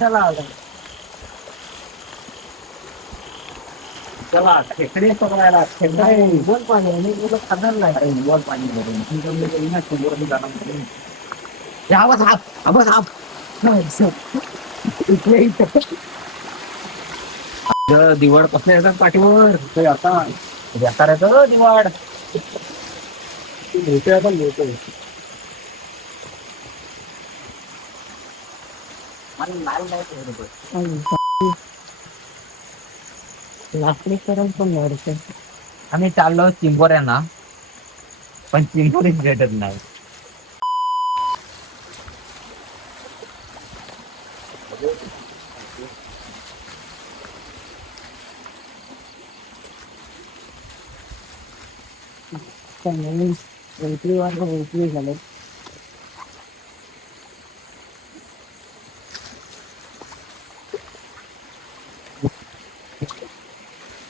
चला चला खेकडे पकडायला खेकडे बोल पाणी आणि तुला खाणार नाही बोल पाणी भरून तुमच्याकडे ना शंभर जाणार यावं थांब अबं थांब दिवाड कसल्या येतात पाठीवर ते आता बेकारायचं दिवाड मोठे आता मोठे मला लाल नाही लाकडी करून पण नाही आम्ही चाललो चिंबोऱ्यांना पण चिंबोरीच भेटत नाही वेगळी झालं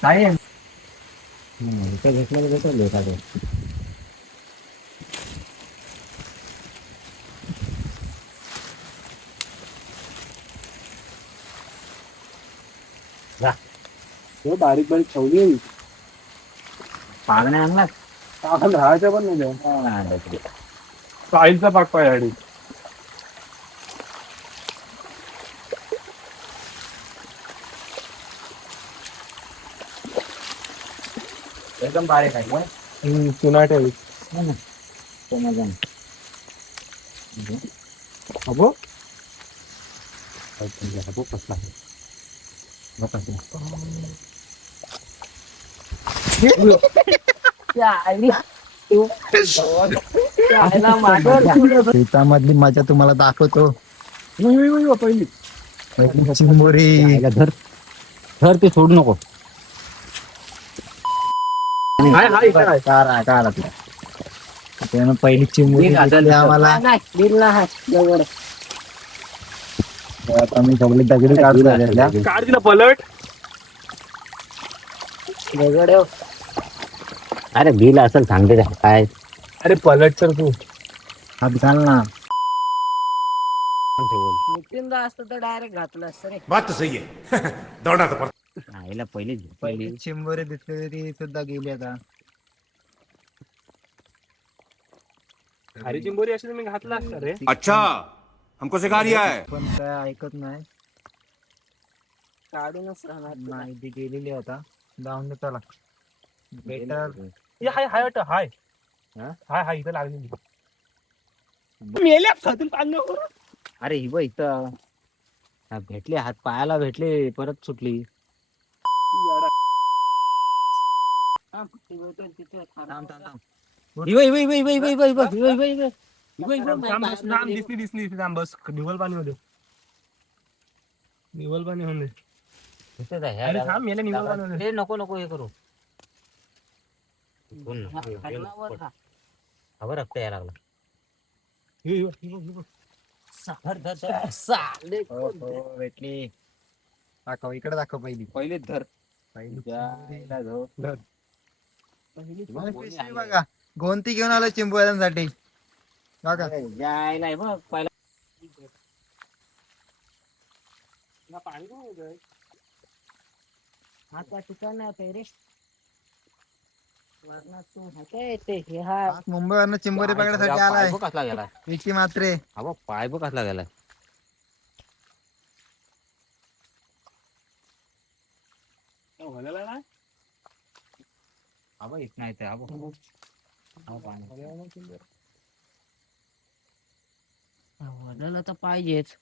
काय घेतलं भेटल बारीक बारीक ठेवली पागण्या आणला आपण राहायचं पण नाही साईजचा पाक पाय एकदम बारीक आहे चुना ठेवली हबो हबो कसला शेतामधली मजा तुम्हाला दाखवतो. पहिली चिंबोरी धर ते सोडू नको त्यानं पहिली चिंबोरी दिसली आम्हाला. आता मी सगळी दगडी काढतो. काढ दिला पलट अरे बिल असेल सांगते काय अरे पलट तर तू हात घाल ना. नितीनदा असतं तर डायरेक्ट घातलं असतं रे बात तो सही है दौड़ना तो पड़ता आईला पहिली पहिली चिंबोरी दिसली तरी सुद्धा गेली आता. खारी चिंबोरी असेल मी घातला असता रे. अच्छा हमको सिखा रिया है पण काय ऐकत नाही. काढूनच राहणार नाही ती गेलेली आता. जाऊन दे त्याला. बेटर हाय हाय वाटतं हाय हा? हाय हाय इथं लागली मेल्या खातून पांग अरे ही बघ इथं भेटले हात पायाला भेटले परत सुटली दिसली बस निवल पाणी मध्ये निवल पाणी होऊन अरे थांब मेल्या निवल पाणी मध्ये नको नको हे करू खबर हप्ता यायला लागला भेटली. दाखव इकडे दाखव पहिली. पहिले धर पिशवी बघा गोंती घेऊन आलो चिंबोऱ्यांसाठी बघा. जायला बघ पहिला आता ठिकाण नाही रे मुंबईवरनं चिंबोरी पकडायसाठी आलाय. कसला गेला विकी मात्रे. हा पाय बघ कसला गेला आबा इथं नाही ते आबा वडाला तर पाहिजेच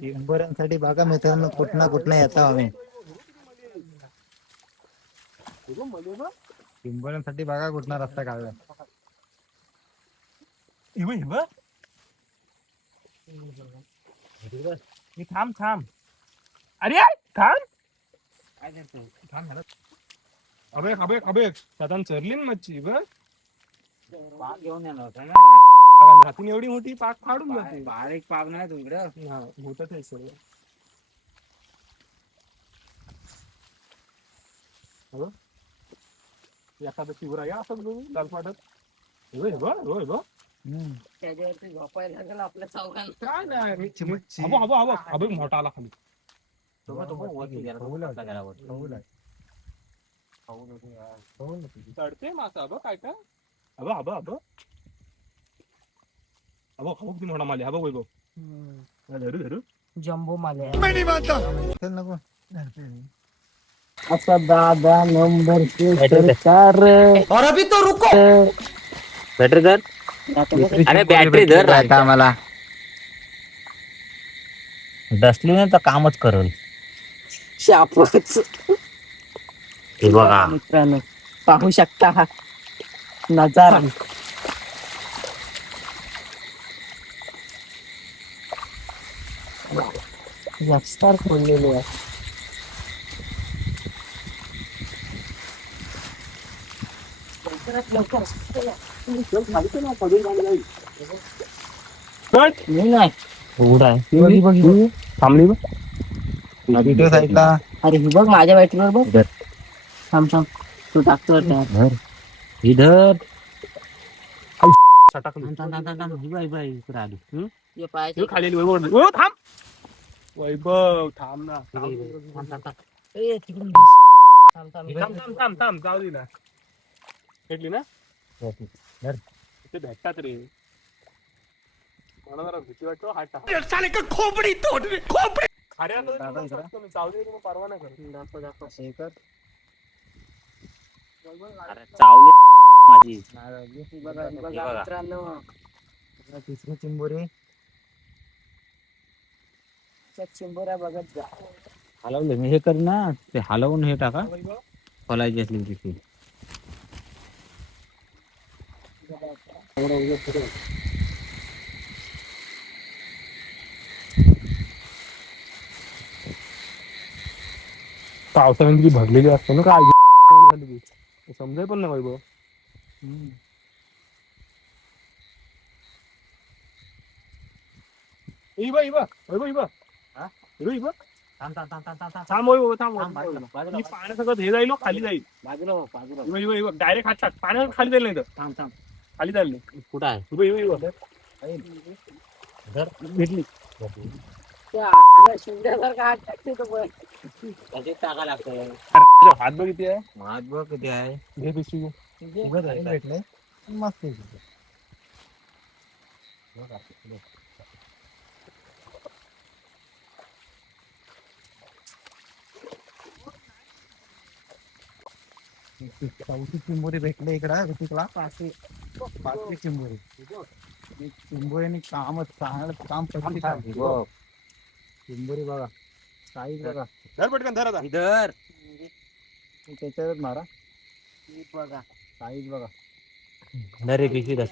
चिंबोऱ्यांसाठी बघा मित्रांनो कुठं कुठं येतो आम्ही. चिंबोऱ्यांसाठी बघा कुठला रस्ता काढला. थांब थांब अरे थांब अबे अबे अबे साधारण चरली ना मच्छी बघ पाक घेऊन येणार होता ना हातून एवढी मोठी पाक फाडून जाते बारीक पाक नाही तुझ्याकडं होत ते सर्व एखादं शिवराय असं लाल पाटत हे बघ त्याच्यावरती झोपायला लागेल आपल्या चौघांना. काय नाही मच्छी, मच्छी. अबे मोठा आला खाली चढते मासा अबं काय काय अबं किती मोठा माले अबं वैभव धरू जम्बो माले मैं नहीं मानता। चल नको असा दादा नंबर सरकार. और अभी तो रुको बॅटरी धर अरे चिंबोरी बॅटरी भेटली धर आता आम्हाला. दसली नाही तर कामच करल शापच. हे बघा मित्रांनो पाहू शकता हा नजारा. यक्स्टार खोललेले आहे. मी नाही. उघडा आहे थांबली व्हिडिओ साईडला अरे ही बघ माझ्या बॅटरीवर बघ. थांब थांब तू टाकतो वाटतं. धर इधर सटाकली ये पायाच्या खाली वैभव थांब वैभव थांब ना ए, तिकडून दिस. थांब थांब थांब जाऊ दे ना भेटली ना धर. ते भेटतात रे मला जरा भीती वाटतो हा टाक साले का खोपड़ी तोड़ दे, खोपड़ी। अरे जाऊ दे मग परवा नाही कर दाखव दाखव. अरे चावली माझी बघा बघा. मित्रांनो तिसरी चिंबोरी त्या चिंबोऱ्या बघत जा. हलवले मी हे कर ना ते हलवून हे टाका खोलायची असली तिथे पावसाळ्यात भरलेली असते ना काय समजाय पण नाही वैभव थांब पाण्या सगळं हे जाईल खाली जाईल बाजूला डायरेक्ट हात टाक पाण्यात खाली जाईल नाही तर थांब थांब. खाली जाईल कुठं आहे भेटली त्या शिंद्यासारखा हात टाकते तो पण. टाका लागतंय हात बघ किती आहे हात बघ किती आहे. घे पिशवी उगाच आहे भेटले मस्त आहे. चौथी चिंबोरी भेटले इकडं ऋतिकला. पाचवी चिंबोरी चिंबोरीने कामच चांगलं काम पडली चिंबोरी बघा साईज बघा धर पटकन धर आता इधर त्याच्यावरच मारा बघा साईज बघा. नरे पिशवी धर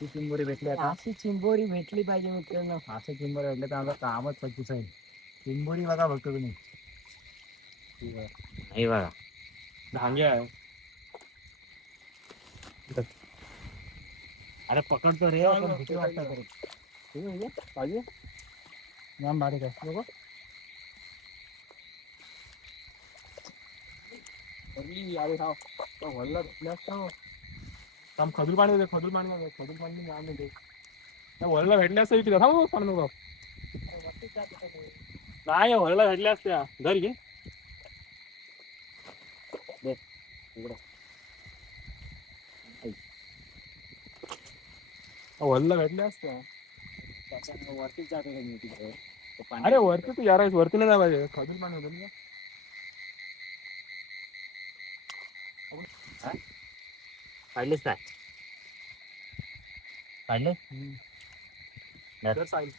ती चिंबोरी भेटली आता. अशी चिंबोरी भेटली पाहिजे मित्रांनो. असं चिंबोरी भेटले तर आमचं कामच पच्चीस आहे. चिंबोरी बघा फक्त तुम्ही. नाही बघा धांगे आहे अरे पकडतो रे पण भीती वाटतं तरी. पाहिजे जाम बारीक आहे बघा. खजूर पाणी दे खजूर पाणी आम्ही दे वळला भेटल्या असत्या इथे थांब पाणी नको नाही वळला भेटल्या असत्या धर घे वळला भेटल्या असत्या वरतीच जातो का मी तिथे. अरे वरती तू यार वरती नाही जा पाहिजे खजूर पाणी होतं ना काढलेच काय काढले धर साईल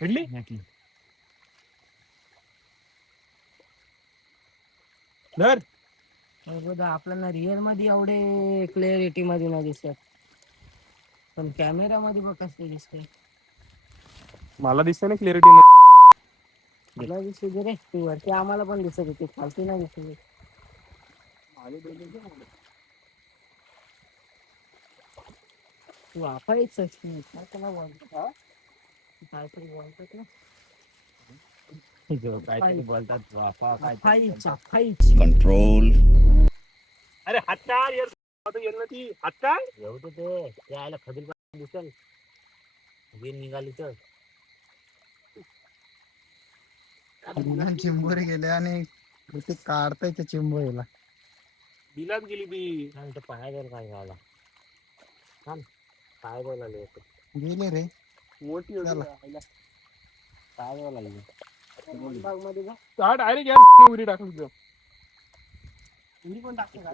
भेटली धर बघा आपल्याला रिअल मध्ये एवढे क्लिअरिटी मध्ये नाही दिसत पण कॅमेरा मध्ये बघ कसं दिसतंय. मला दिसतंय ना क्लिअरिटी तुला दिसू दे रे ती वरती आम्हाला पण दिसत होती खालती नाही दिसत होती. तू आपाईच काय त्याला बोलतो काहीतरी बोलतात ना काहीतरी बोलतात बापा काय आपाईच आपाईच कंट्रोल. अरे हात काढ यार आता येईल ना ती हात काढ. येऊ दे ते त्याला खदील दिसल वीर निघाली तर चिंबोरी गेले आणि ते काढताय त्या चिंबोरीला. बिलात गेली ती. आणि पाया द्यायला काय झाला काय बोलायला येतो गेले रे. मोठी होती चला. ना. काय बोलायला मध्ये जा हा डायरेक्ट यार उडी टाकून दिलं. मी पण टाकतो का?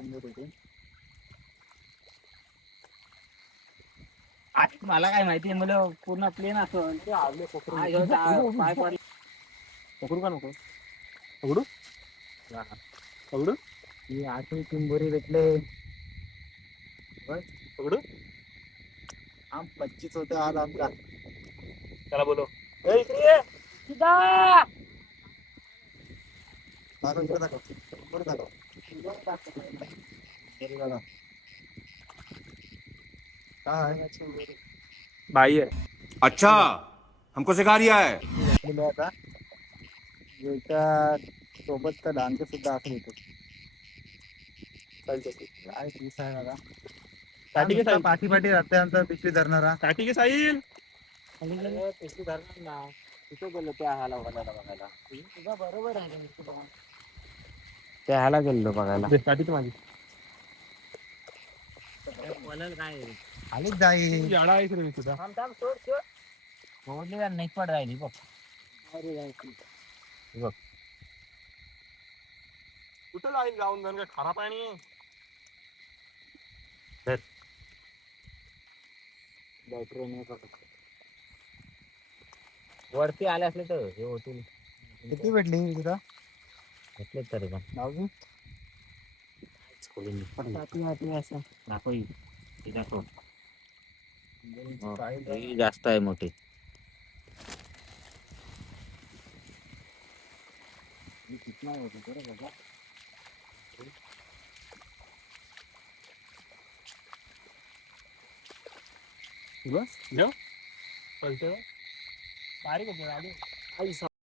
आज मला काय माहिती मला पूर्ण प्लेन असं ते आले पकडून. पाय पडले पकडू का नको पकडू पकडू ही आठवी चिंबोरी भेटले. पकडू 25 होते आज आमचा. त्याला बोलो ए इकडे ये. दाखव, इकडे दाखव. इकडे दाखव. इकडे दाखव. काय बाई आहे. अच्छा, हमको सिखा रिया है. भेटलेले आता याच्या सोबत तर डांगे सुद्धा असेल इथे. काय दिवस आहे दादा. काठी घे पाठी पाठी राहते आमचा पिशवी धरणारा. काठी घे साहिल. पिशवी धरणार ना तिथं गेलो त्या हाला बघायला तुझा बरोबर आहे त्या हाला गेलो बघायला काठी तर माझी. बोलायला काय आलीच जाई. याडा आहे रे तुझा. बोलले नाही पड राहिली बघ कुठं जाईल जाऊन जाऊन काय खारा पाणी आहे. वरती आले असले तर हे होतील किती भेटली तुला घेतले तरी पण नाव असं दाखव ही जास्त आहे मोठी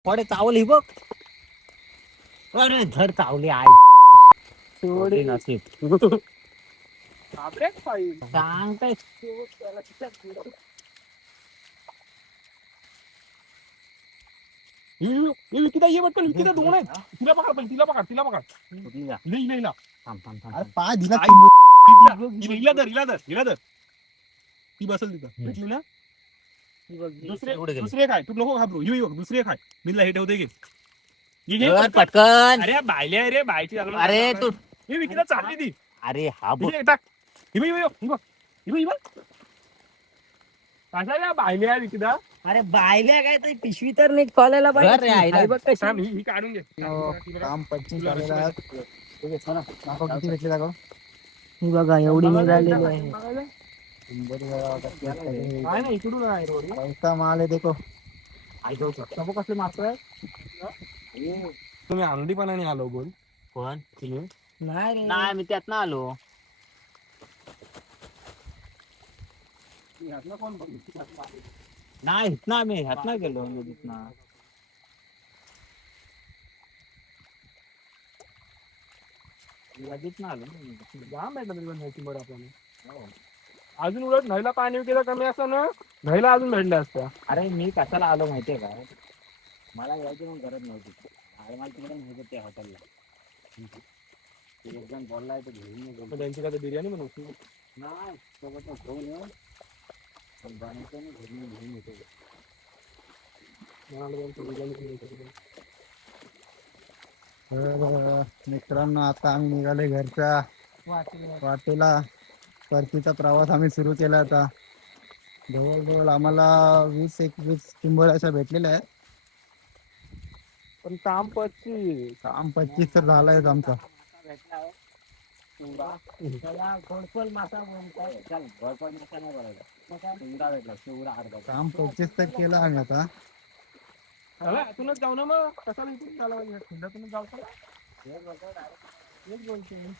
थोडे चावली बघ अरे धड चावली आई सोडी नसीब सांगताय विकिता ये पटकन विकिता दोन आहेत. तिला पकड पण तिला पकड लिहिला थांब थांब थांब अरे पाय दिला हिला धर ती बसल तिथं भेटली ना. दुसरे काय तू नको घाबरू. येऊ दुसरे काय मिला हे ठेवते घे पटकन अरे बायले अरे बायची अरे तू ही विकिता चालली ती. अरे हा बघ टाक कशा बायले आहे विकिता. अरे बायल्या काय तर पिशवी तर नीट खोलायला घर रे आईला. पाहिजे बघ कशी थांब, ही काढून घे. काम 25 झालेलं आहे. दाखव किती भेटले दाखव. ही बघा एवढी निघालेली आहे चिंबोरी गावात काय नाही इकडून आहे रोड. पैसा माल आहे देखो. सबो कसले मारतोय तुम्ही अंगडीपणाने आलो बोल. कोण तुम्ही नाही रे नाही मी त्यात ना आलो नाही इथना मी ह्यात ना गेलो नदीत ना नदीत ना आलो जाम भेटलं आपल्याला. अजून उलट नदीला पाणी वगैरे कमी असतं ना नदीला अजून भेटलं असतं. अरे मी कशाला आलो माहितीये का मला यायची पण गरज नव्हती अरे मला तिकडे माहिती त्या हॉटेलला एक जण बोललाय तर घेऊन ये बोलतो. त्यांची काय बिर्याणी बनवतो नाही सोबत घेऊन ये पण बनवतो ना घेऊन येतो तर मित्रांनो आता आम्ही निघाले घरच्या वाटेला. परतीचा प्रवास आम्ही सुरू केला आता. जवळजवळ आम्हाला 20-21 चिंबोऱ्या अशा भेटलेल्या आहेत. पण काम काम 25 तर झालाय आमचा. त्याला घोडपल मासा म्हणतात. चल भरपूर मासा नाही बोलायला शिवडा भेटला शिवडा अर्धा काम 25 तर केलं आम्ही आता. चला आतूनच जाऊ ना मग कशाला इथून झाला पाहिजे खिंडातूनच जाऊ चला. तेच बोलतोय मी.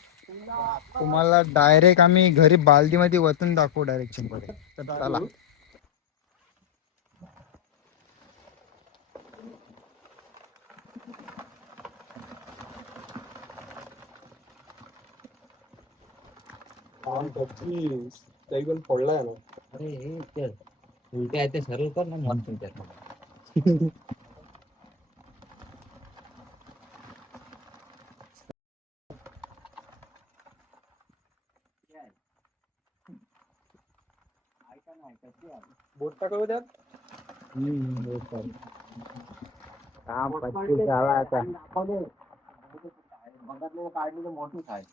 तुम्हाला डायरेक्ट आम्ही घरी बालदीमध्ये वतून दाखवू डायरेक्ट चिंबोरी. तर चला. सायकल फोडलाय ना. अरे हे ते उलट्या आहे ते सर्व कर ना म्हणून तुमच्या बोट टाकू द्यात. काम पच्चीस झाला आता काढली तर मोठीच आहे